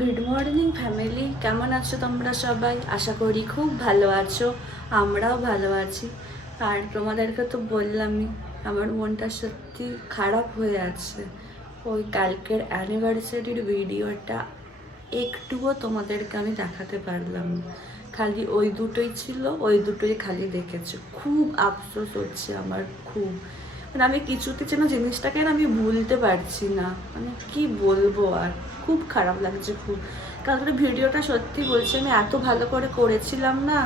Good morning family, কেমন আছো তোমরা সবাই? আশা করি খুব ভালো আছো, আমরাও ভালো আছি। আর তোমাদেরকে তো বললামই, আমার মনটা সত্যি খারাপ হয়ে আছে। ওই কালকের অ্যানিভার্সারির ভিডিওটা একটুও তোমাদেরকে আমি দেখাতে পারলাম না। খালি ওই দুটোই ছিল, ওই দুটোই খালি দেখেছো। খুব আফসোস হচ্ছে আমার, খুব। মানে আমি কিছুতে যেন জিনিসটাকে আমি ভুলতে পারছি না। মানে কি বলবো আর, খুব খারাপ লাগছে খুব। কারণ ভিডিওটা সত্যি বলছি, আমি এত ভালো করে করেছিলাম না,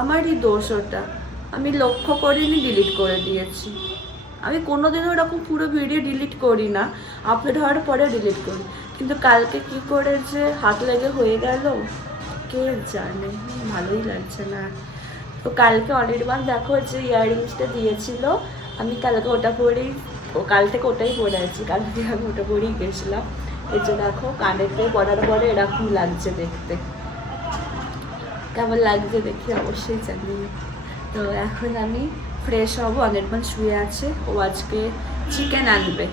আমারই দোষ ওটা। আমি লক্ষ্য করিনি, ডিলিট করে দিয়েছি। আমি কোনোদিনও ওরকম পুরো ভিডিও ডিলিট করি না, আপলোড হওয়ার পরে ডিলিট করি। কিন্তু কালকে কি করে যে হাত লেগে হয়ে গেল কে জানে, ভালোই লাগছে না। তো কালকে অনির্বাণ দেখো যে ইয়াররিংসটা দিয়েছিল, আমি কালকে ওটা পরেই, কাল থেকে ওটাই পরে আছি। কালকে আমি ওটা পরেই গেছিলাম। এই যে দেখো কানেরটাই পরার পরে এরকম লাগছে দেখতে। কেমন লাগছে দেখি অবশ্যই জানিয়ে। তো এখন আমি ফ্রেশ হব, অনির্বাণ শুয়ে আছে। ও আজকে চিকেন আনবে,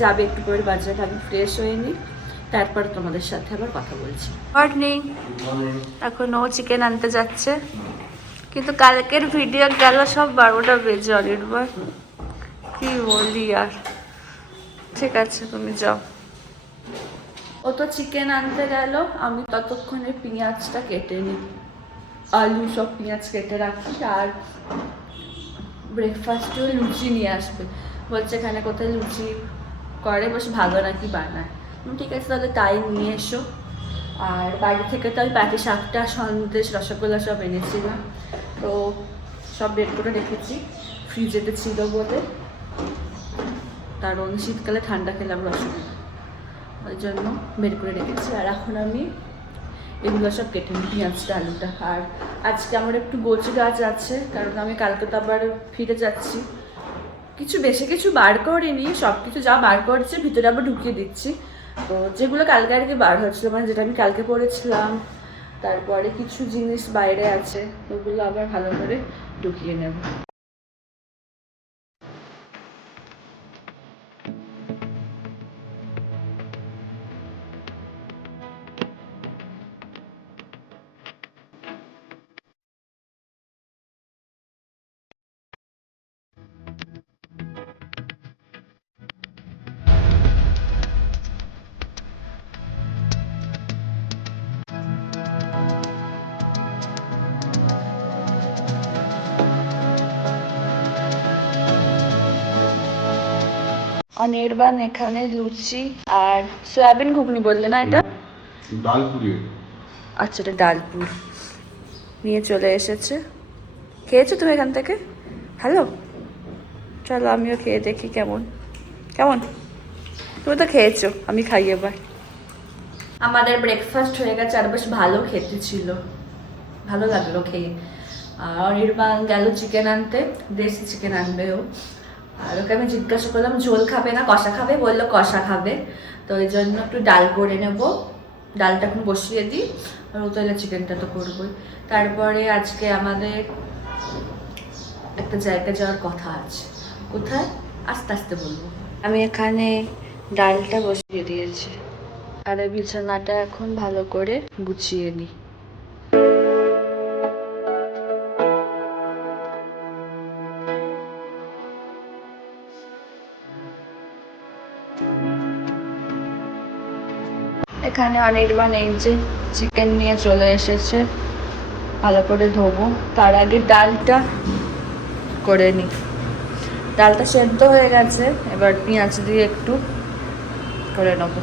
যাবে একটু পরে বাজারে। আমি ফ্রেশ হয়ে নিই, তারপর তোমাদের সাথে আবার কথা বলছি। মর্নিং। এখন ও চিকেন আনতে যাচ্ছে, কিন্তু কালকের ভিডিও গেল সব 12টা বেজে। অনির্বাণ কি বলি আর, ঠিক আছে তুমি যাও। ও তো চিকেন আনতে গেল, আমি ততক্ষণে পেঁয়াজটা কেটে নিই, আলু সব পেঁয়াজ কেটে রাখি। আর ব্রেকফাস্টেও লুচি নিয়ে আসবে, বলছে এখানে কোথায় লুচি করে, বেশ ভালো নাকি বানায়। ঠিক আছে তাহলে তাই নিয়ে এসো। আর বাড়ি থেকে তো আমি পাটি সাপটা, সন্দেশ, রসগোল্লা সব এনেছিলাম, তো সব বের করে রেখেছি, ফ্রিজেতে ছিল বলে। কারণ শীতকালে ঠান্ডা খেলাম রসগোল্লা, ওই জন্য বের করে রেখেছি। আর এখন আমি এগুলো সব কেটে নিই, পেঁয়াজটা, আলুটা। আর আজকে আমার একটু গোছ গাছ আছে, কারণ আমি কালকে তো আবার ফিরে যাচ্ছি। কিছু বেশি কিছু বার করিনি, সব কিছু যা বার করেছে ভিতরে আবার ঢুকিয়ে দিচ্ছি। তো যেগুলো কালকে আর কি বার হচ্ছিলো, মানে যেটা আমি কালকে পরেছিলাম, তারপরে কিছু জিনিস বাইরে আছে, ওগুলো আবার ভালো করে ঢুকিয়ে নেব। অনির্বাণ এখানে লুচি আর সয়াবিন ঘুগনি বললে না, এটা ডালপুরি। আচ্ছা, এটা ডালপুর নিয়ে চলে এসেছে। খেয়েছো তুমি এখান থেকে? হ্যালো, চলো আমিও খেয়ে দেখি কেমন কেমন। তুমি তো খেয়েছো, আমি খাই এবার। আমাদের ব্রেকফাস্ট হয়ে গেছে, আর বেশ ভালো খেতে ছিল, ভালো লাগলো খেয়ে। আর অনির্বাণ গেল চিকেন আনতে, দেশি চিকেন আনবে ও। আর ওকে আমি জিজ্ঞাসা করলাম ঝোল খাবে না কষা খাবে, বললো কষা খাবে। তো ওই জন্য একটু ডাল করে নেব, ডালটা এখন বসিয়ে দিই। আর ও তো এলে চিকেনটা তো করবোই। তারপরে আজকে আমাদের একটা জায়গায় যাওয়ার কথা আছে। কোথায় আস্তে আস্তে বলবো। আমি এখানে ডালটা বসিয়ে দিয়েছি, আর বিছানাটা এখন ভালো করে গুছিয়ে নিই। এখানে অনির্বাণ এই যে চিকেন নিয়ে চলে এসেছে, ভালো করে ধোবো। তার আগে ডালটা করে নিই। ডালটা সেদ্ধ হয়ে গেছে, এবার পেঁয়াজ দিয়ে একটু করে নেবো।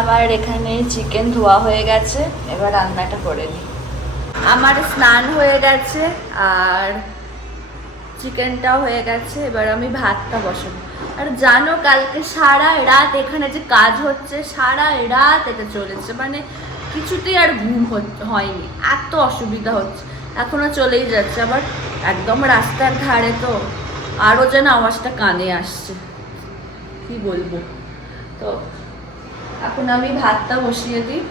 আবার এখানে চিকেন ধোয়া হয়ে গেছে, এবার রান্নাটা করে নিই। আমার স্নান হয়ে গেছে আর চিকেনটাও হয়ে গেছে, এবার আমি ভাতটা বসাবো। আর জানো কালকে সারা রাত এখানে যে কাজ হচ্ছে, সারা রাত এটা চলেছে, মানে কিছুতেই আর ঘুম হয়নি, এত অসুবিধা হচ্ছে। এখনো চলেই যাচ্ছে, আবার একদম রাস্তার ধারে তো আরও যেন আওয়াজটা কানে আসছে, কি বলবো। তো এখন আমি ভাতটা বসিয়ে দিই।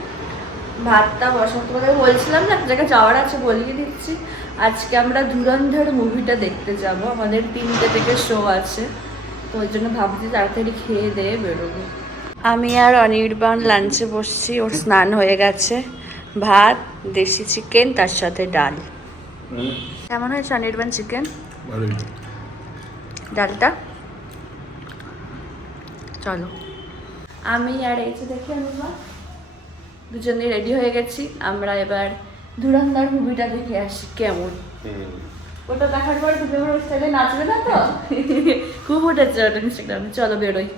ভাতটা বসাতে বলে বলছিলাম না, এক জায়গায় যাওয়ার আছে, বলিয়ে দিচ্ছি। আজকে আমরা ধুরন্ধর মুভিটা দেখতে যাব, আমাদের 3টে থেকে শো আছে। তো ওই জন্য ভাবছি তাড়াতাড়ি খেয়ে দিয়ে বেরোবো। আমি আর অনির্বাণ লাঞ্চে বসছি, ওর স্নান হয়ে গেছে। ভাত, দেশি চিকেন, তার সাথে ডাল। কেমন হয়েছে অনির্বাণ চিকেন? ডালটা চলো। আমি আর এই যে দেখি অনির্বাণ দুজনে রেডি হয়ে গেছি। আমরা এবার ধুরন্ধর মুভিটা দেখে আসি কেমন। ওটা দেখার পর তুমি আমার ওই স্টাইলে নাচবে না তো? খুব উঠেছে ওটা ইনস্টাগ্রামে। চলো বেরোই।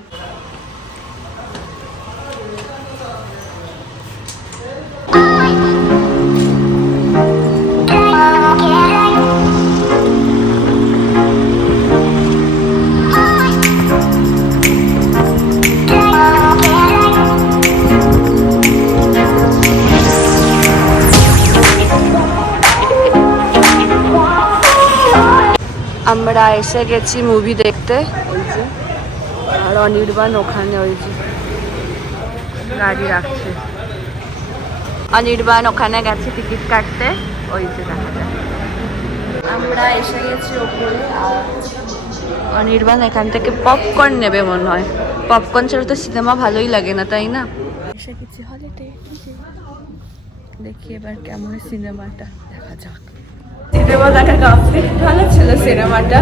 আমরা এসে গেছি মুভি দেখতে, ওই যে। আর অনির্বাণ ওখানে ওই যে গাড়ি রাখছে। অনির্বাণ ওখানে গেছে টিকিট কাটতে, ওই যে দেখা যায়। আমরা এসে গেছি ওপরে। আর অনির্বাণ এখান থেকে পপকর্ন নেবে মনে হয়। পপকর্ন ছাড়া তো সিনেমা ভালোই লাগে না, তাই না? এসে গেছি হলিডে। দেখি এবার কেমন সিনেমাটা, দেখা যাক। সিনেমা দেখা কমপ্লিট, ভালো ছিল সিনেমাটা।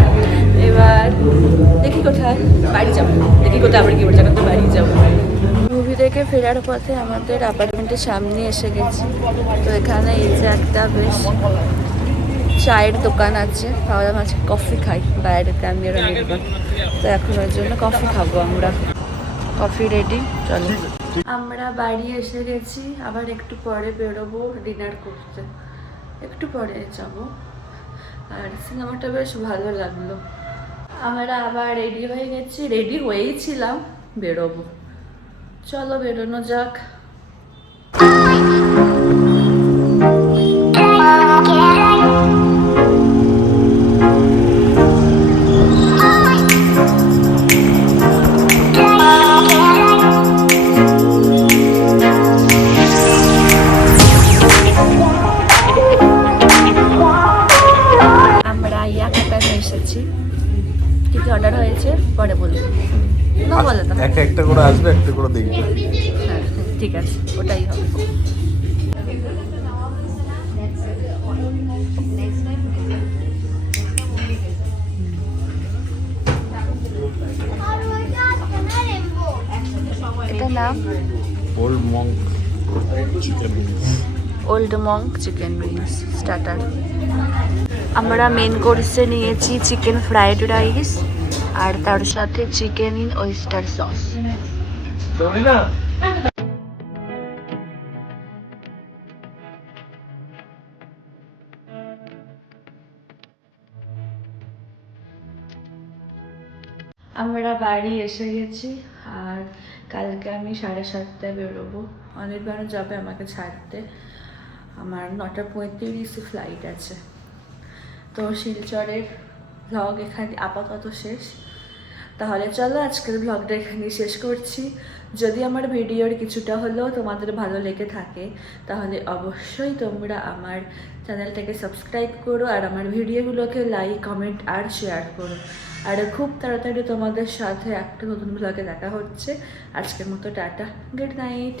এবার দেখি কোথায় বাড়ি যাবো, দেখি কোথায় আবার কি বলছে তো বাড়ি যাবো। মুভি দেখে ফেরার পথে আমাদের অ্যাপার্টমেন্টের সামনে এসে গেছি। তো এখানে এই যে একটা বেশ চায়ের দোকান আছে, ভাবলাম আজকে কফি খাই বাইরেতে আমি আর অনির্বাণ। তো এখন ওর জন্য কফি খাবো আমরা। কফি রেডি, চলো। আমরা বাড়ি এসে গেছি, আবার একটু পরে বেরোবো ডিনার করতে, একটু পরে যাব। আর সিনেমাটা বেশ ভালো লাগলো। আমরা আবার রেডি হয়ে গেছি, রেডি হয়েই ছিলাম, বেরোবো। চলো বেরোনো যাক। অর্ডার হয়েছে পরে বলবো না, বলে তো একটা করে আসবে, একটা করে দেখবে। হ্যাঁ ঠিক আছে, ওটাই হবে। এটার নাম old Monk chicken wings. Old Monk chicken wings starter. আমরা মেন কোর্সে নিয়েছি চিকেন ফ্রাইড রাইস আর তার সাথে চিকেন ইন ওয়েস্টার সস। আমরা বাড়ি এসে গেছি। আর কালকে আমি 7:30টায় বেরোবো, অনির্বাণও যাবে আমাকে ছাড়তে। আমার 9:35 ফ্লাইট আছে। তো শিলচরের ভ্লগ এখানে আপাতত শেষ। তাহলে চলো আজকের ভ্লগটা এখানেই শেষ করছি। যদি আমার ভিডিওর কিছুটা হলেও তোমাদের ভালো লেগে থাকে তাহলে অবশ্যই তোমরা আমার চ্যানেলটাকে সাবস্ক্রাইব করো আর আমার ভিডিওগুলোকে লাইক, কমেন্ট আর শেয়ার করো। আর খুব তাড়াতাড়ি তোমাদের সাথে একটা নতুন ভ্লগে দেখা হচ্ছে। আজকের মতো টাটা, গুড নাইট।